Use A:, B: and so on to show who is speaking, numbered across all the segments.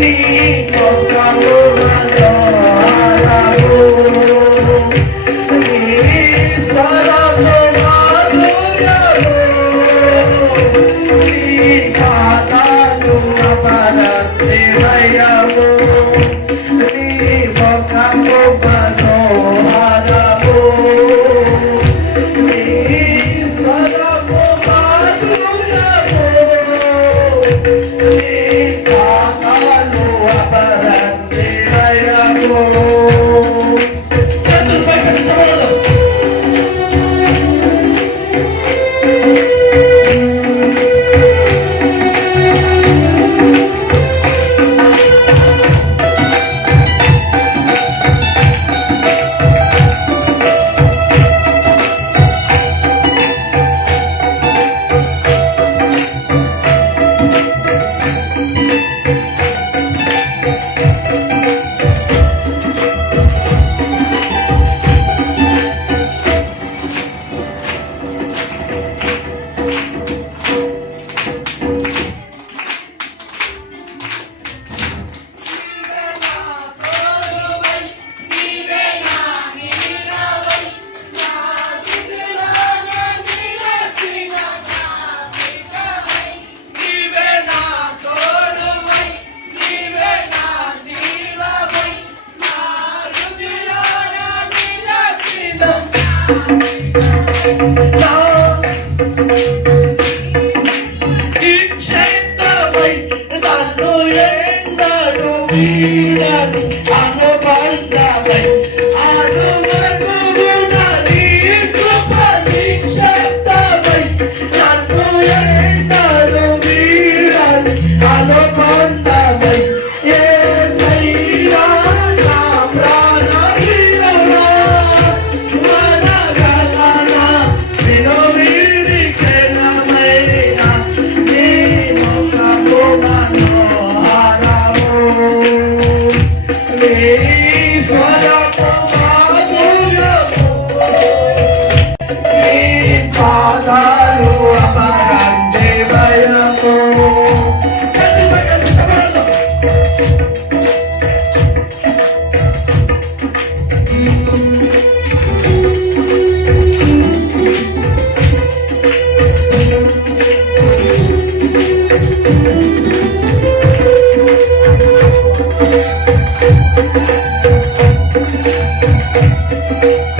A: నీ Yeah.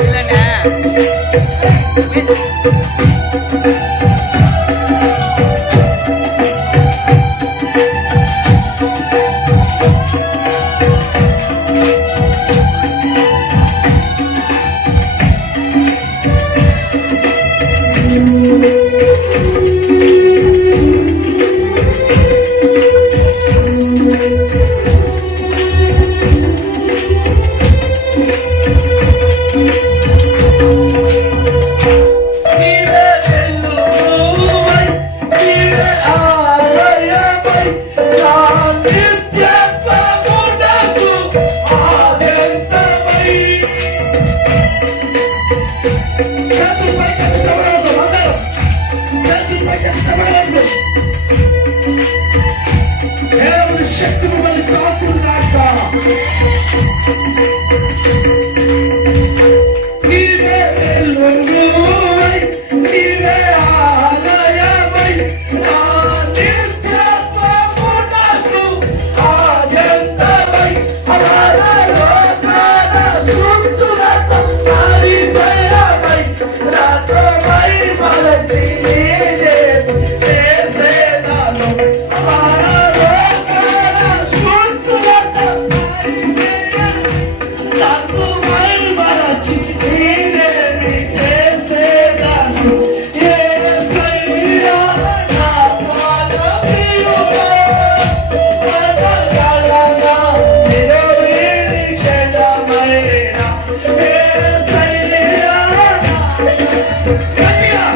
A: இல்லண்ணே
B: దేవుని శక్తి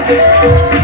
B: Música